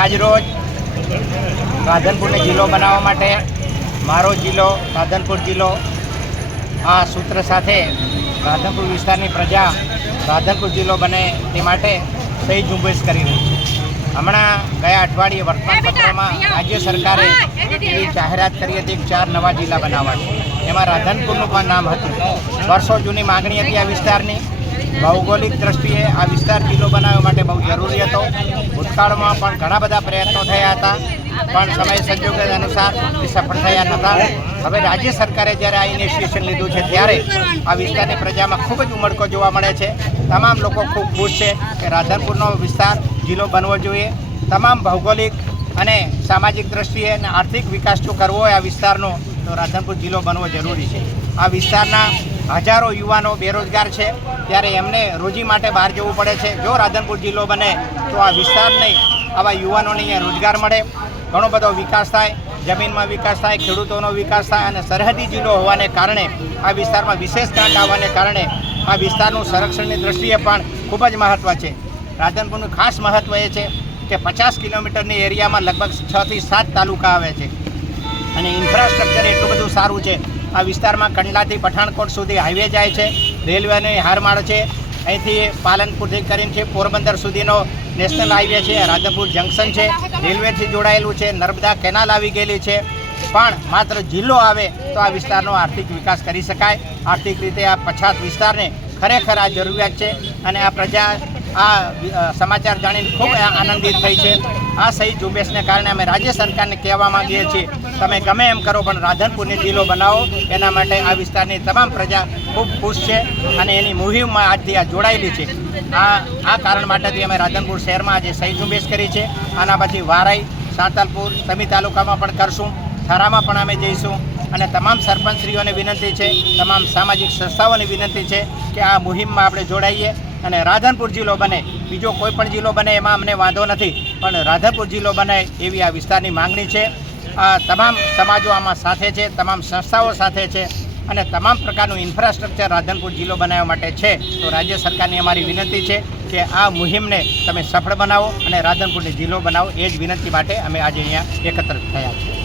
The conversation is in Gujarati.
આજ રોજ રાધનપુરને જિલ્લો બનાવવા માટે મારો જિલ્લો રાધનપુર જિલ્લો આ સૂત્ર સાથે રાધનપુર વિસ્તારની પ્રજા રાધનપુર જિલ્લો બને તે માટે સહી ઝુંબેશ કરી રહી છે હમણાં ગયા અઠવાડિયે વર્તમાનપત્રમાં રાજ્ય સરકારે એવી જાહેરાત કરી હતી કે ચાર નવા જિલ્લા બનાવવા એમાં રાધનપુરનું પણ નામ હતું વર્ષો જૂની માગણી હતી આ વિસ્તારની ભૌગોલિક દ્રષ્ટિએ આ વિસ્તાર જિલ્લો બનાવવા માટે બહુ જરૂરી હતો ભૂતકાળમાં પણ ઘણા બધા પ્રયત્નો થયા હતા પણ સમય સંજોગ અનુસાર સફળ થયા નહોતા હવે રાજ્ય સરકારે જ્યારે આ ઇનિશિએશન લીધું છે ત્યારે આ વિસ્તારની પ્રજામાં ખૂબ જ ઉમળકો જોવા મળે છે તમામ લોકો ખૂબ ખુશ છે કે રાધનપુરનો વિસ્તાર જિલ્લો બનવો જોઈએ તમામ ભૌગોલિક અને સામાજિક દ્રષ્ટિએ અને આર્થિક વિકાસ જો કરવો હોય આ વિસ્તારનો તો રાધનપુર જિલ્લો બનવો જરૂરી છે આ વિસ્તારના હજારો યુવાનો બેરોજગાર છે ત્યારે એમને રોજી માટે બહાર જવું પડે છે જો રાધનપુર જિલ્લો બને તો આ વિસ્તારને આવા યુવાનોને અહીંયા રોજગાર મળે ઘણો બધો વિકાસ થાય જમીનમાં વિકાસ થાય ખેડૂતોનો વિકાસ થાય અને સરહદી જિલ્લો હોવાને કારણે આ વિસ્તારમાં વિશેષ ગ્રાન્ટ આવવાને કારણે આ વિસ્તારનું સંરક્ષણની દ્રષ્ટિએ પણ ખૂબ જ મહત્ત્વ છે રાધનપુરનું ખાસ મહત્ત્વ એ છે કે પચાસ કિલોમીટરની એરિયામાં લગભગ છથી સાત તાલુકા આવે છે અને ઇન્ફ્રાસ્ટ્રક્ચર એટલું બધું સારું છે આ વિસ્તારમાં કંડલાથી પઠાણકોટ સુધી હાઈવે જાય છે રેલવેની હારમાળ છે અહીંથી પાલનપુરથી કરીને છે પોરબંદર સુધીનો નેશનલ હાઈવે છે રાધનપુર જંકશન છે રેલવેથી જોડાયેલું છે નર્મદા કેનાલ આવી ગયેલી છે પણ માત્ર જિલ્લો આવે તો આ વિસ્તારનો આર્થિક વિકાસ કરી શકાય આર્થિક રીતે આ પછાત વિસ્તારને ખરેખર આ જરૂરિયાત છે અને આ પ્રજા આ સમાચાર જાણીને ખૂબ આનંદિત થઈ છે આ સહી ઝુંબેશને કારણે અમે રાજ્ય સરકારને કહેવા માગીએ છીએ તમે ગમે એમ કરો પણ રાધનપુરને જિલ્લો બનાવો એના માટે આ વિસ્તારની તમામ પ્રજા ખૂબ ખુશ છે અને એની મુહિમમાં આજથી આ જોડાયેલી છે આ આ કારણ માટેથી અમે રાધનપુર શહેરમાં આજે સહી ઝુંબેશ કરી છે આના પછી વારાઈ સાંતલપુર સમી તાલુકામાં પણ કરશું થરામાં પણ અમે જઈશું અને તમામ સરપંચશ્રીઓને વિનંતી છે તમામ સામાજિક સંસ્થાઓને વિનંતી છે કે આ મુહિમમાં આપણે જોડાઈએ અને રાધનપુર જિલ્લો બને બીજો કોઈ પણ જિલ્લો બને એમાં અમને વાંધો નથી પણ રાધનપુર જિલ્લો બને એવી આ વિસ્તારની માંગણી છે તમામ સમાજો આમાં સાથે છે તમામ સંસ્થાઓ સાથે છે અને તમામ પ્રકારનું ઇન્ફ્રાસ્ટ્રક્ચર રાધનપુર જિલ્લો બનાવવા માટે છે તો રાજ્ય સરકારની અમારી વિનંતી છે કે આ મુહિમને તમે સફળ બનાવો અને રાધનપુરને જિલ્લો બનાવો એ જ વિનંતી માટે અમે આજે અહીંયા એકત્ર થયા છીએ